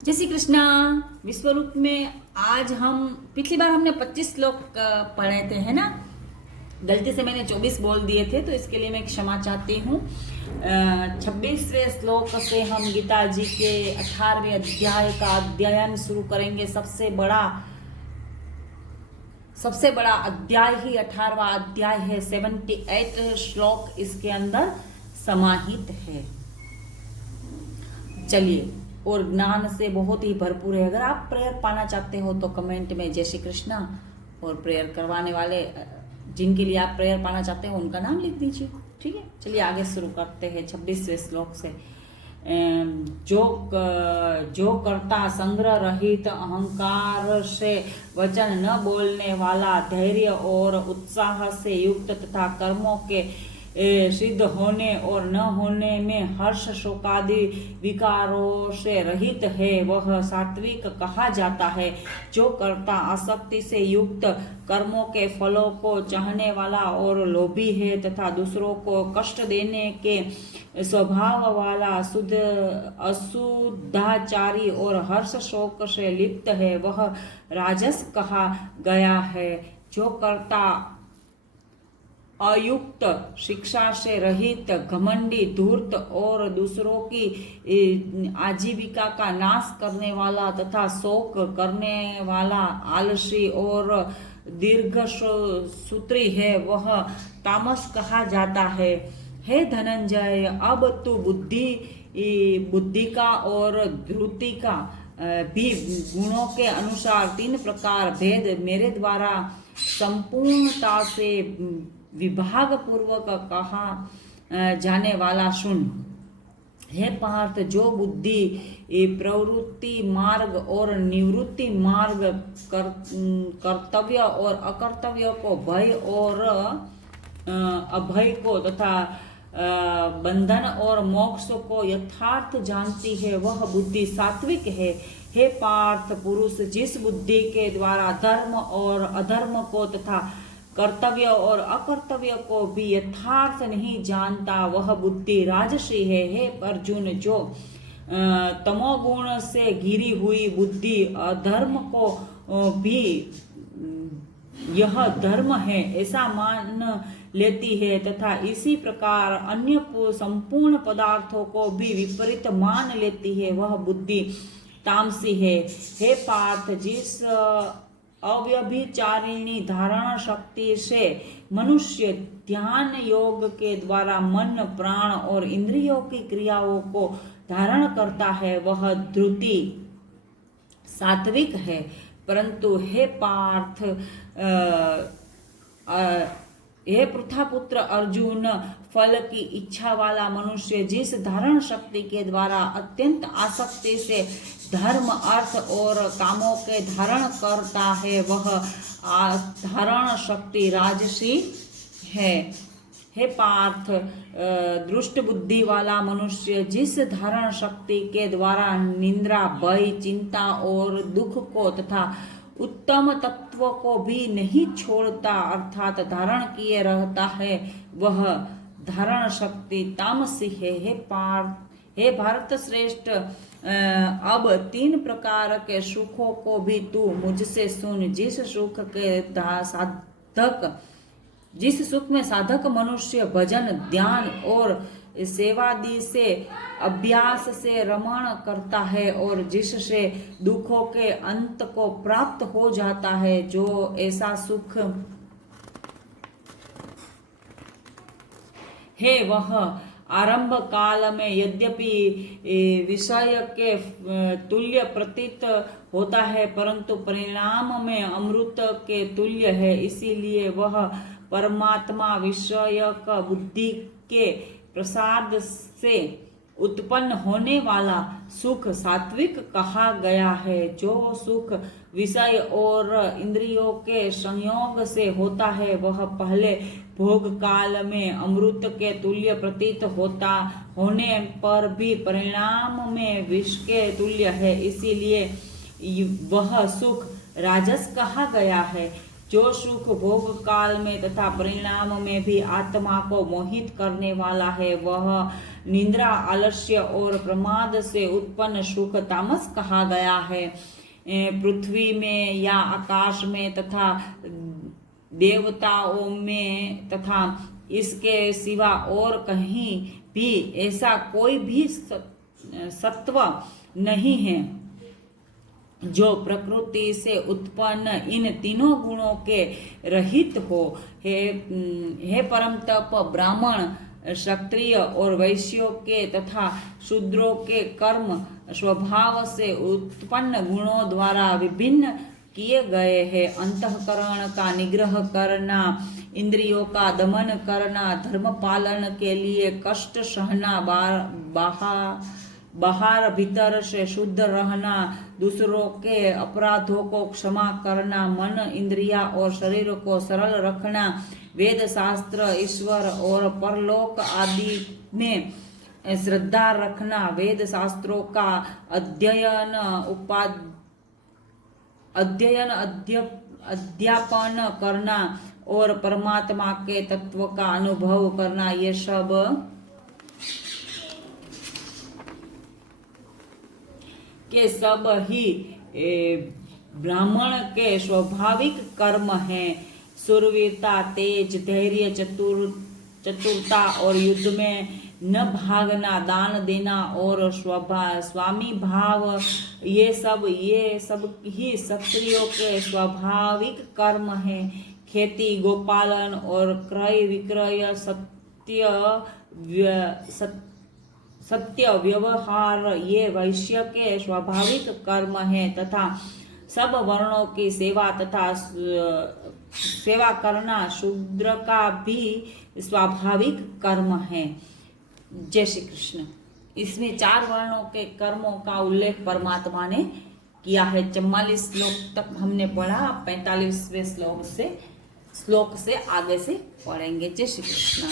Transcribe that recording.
जय श्री कृष्णा। विश्वरूप में आज हम पिछली बार हमने 25 श्लोक पढ़े थे, है ना। गलती से मैंने 24 बोल दिए थे, तो इसके लिए मैं क्षमा चाहती हूँ। 26वें श्लोक से हम गीता जी के 18वें अध्याय का अध्ययन शुरू करेंगे। सबसे बड़ा अध्याय ही 18वां अध्याय है। 78 श्लोक इसके अंदर समाहित है। चलिए, और ज्ञान से बहुत ही भरपूर है। अगर आप प्रेयर पाना चाहते हो तो कमेंट में जय श्री कृष्णा, और प्रेयर करवाने वाले जिनके लिए आप प्रेयर पाना चाहते हो उनका नाम लिख दीजिए। ठीक है, चलिए आगे शुरू करते हैं 26वें श्लोक से। जो करता संग्रह रहित, अहंकार से वचन न बोलने वाला, धैर्य और उत्साह से युक्त तथा कर्मों के सिद्ध होने और न होने में हर्ष शोकादि विकारों से रहित है, वह सात्विक कहा जाता है। जो कर्ता आसक्ति से युक्त, कर्मों के फलों को चाहने वाला और लोभी है तथा दूसरों को कष्ट देने के स्वभाव वाला, अशुद्धाचारी और हर्ष शोक से लिप्त है, वह राजस कहा गया है। जो कर्ता अयुक्त, शिक्षा से रहित, घमंडी, धूर्त और दूसरों की आजीविका का नाश करने वाला तथा शोक करने वाला, आलसी और दीर्घ सूत्री है, वह तामस कहा जाता है। हे धनंजय, अब तू बुद्धि का और धृति का भी गुणों के अनुसार 3 प्रकार भेद मेरे द्वारा संपूर्णता से विभाग पूर्वक कहा जाने वाला सुन। हे पार्थ, जो बुद्धि, प्रवृत्ति मार्ग और निवृत्ति मार्ग, कर्तव्य और अकर्तव्य को, भय और अभय को तथा बंधन और मोक्ष को यथार्थ जानती है, वह बुद्धि सात्विक है। हे पार्थ, पुरुष जिस बुद्धि के द्वारा धर्म और अधर्म को तथा कर्तव्य और अकर्तव्य को भी यथार्थ नहीं जानता, वह बुद्धि राजसी है। हे अर्जुन, जो तमोगुण से घिरी हुई बुद्धि अधर्म को भी यह धर्म है ऐसा मान लेती है तथा इसी प्रकार अन्य संपूर्ण पदार्थों को भी विपरीत मान लेती है, वह बुद्धि तामसी है। हे पार्थ, जिस अव्यभिचारिणी धारणा शक्ति से मनुष्य ध्यान योग के द्वारा मन, प्राण और इंद्रियों की क्रियाओं को धारण करता है, वह धृति सात्विक है। परंतु हे पार्थ, हे पृथापुत्र अर्जुन, फल की इच्छा वाला मनुष्य जिस धारण शक्ति के द्वारा अत्यंत आसक्ति से धर्म, अर्थ और कामों के धारण करता है, वह धारण शक्ति राजसी है। हे पार्थ, दुष्ट बुद्धि वाला मनुष्य जिस धारण शक्ति के द्वारा निंद्रा, भय, चिंता और दुख को तथा उत्तम तत्व को भी नहीं छोड़ता, अर्थात धारण किए रहता है, वह धारण शक्ति तामसी है। हे भारत श्रेष्ठ, अब 3 प्रकार के सुखों को भी तू मुझसे सुन। जिस सुख में साधक मनुष्य भजन, ध्यान और सेवादि से अभ्यास से रमण करता है और जिससे दुखों के अंत को प्राप्त हो जाता है, जो ऐसा सुख है, वह आरंभ काल में यद्यपि विषय के तुल्य प्रतीत होता है, परंतु परिणाम में अमृत के तुल्य है। इसीलिए वह परमात्मा विषयक बुद्धि के प्रसाद से उत्पन्न होने वाला सुख सात्विक कहा गया है। जो सुख विषय और इंद्रियों के संयोग से होता है, वह पहले भोग काल में अमृत के तुल्य प्रतीत होने पर भी परिणाम में विष के तुल्य है। इसीलिए वह सुख राजस कहा गया है। जो सुख भोग काल में तथा परिणाम में भी आत्मा को मोहित करने वाला है, वह निद्रा, आलस्य और प्रमाद से उत्पन्न सुख तामस कहा गया है। पृथ्वी में या आकाश में तथा देवताओं में तथा इसके सिवा और कहीं भी ऐसा कोई भी सत्व नहीं है जो प्रकृति से उत्पन्न इन तीनों गुणों के रहित हो। हे परम तप, ब्राह्मण, क्षत्रिय और वैश्यों के तथा शूद्रों के कर्म स्वभाव से उत्पन्न गुणों द्वारा विभिन्न किए गए हैं। अंतःकरण का निग्रह करना, इंद्रियों का दमन करना, धर्म पालन के लिए कष्ट सहना, बाहर भीतर से शुद्ध रहना, दूसरों के अपराधों को क्षमा करना, मन, इंद्रिया और शरीर को सरल रखना, वेद शास्त्र, ईश्वर और परलोक आदि में श्रद्धा रखना, वेद शास्त्रों का अध्यापन करना और परमात्मा के तत्व का अनुभव करना, ये सब ही ब्राह्मण के स्वाभाविक कर्म हैं। शूरवीरता, तेज, धैर्य, चतुरता और युद्ध में न भागना, दान देना और स्वामी भाव, ये सब ही क्षत्रियों के स्वाभाविक कर्म हैं। खेती, गोपालन और क्रय विक्रय, सत्य व्यवहार, ये वैश्य के स्वाभाविक कर्म हैं तथा सब वर्णों की सेवा तथा सेवा करना शूद्र का भी स्वाभाविक कर्म है। जय श्री कृष्ण। इसमें 4 वर्णों के कर्मों का उल्लेख परमात्मा ने किया है। 44 श्लोक तक हमने पढ़ा, 45वें श्लोक से आगे से पढ़ेंगे। जय श्री कृष्ण।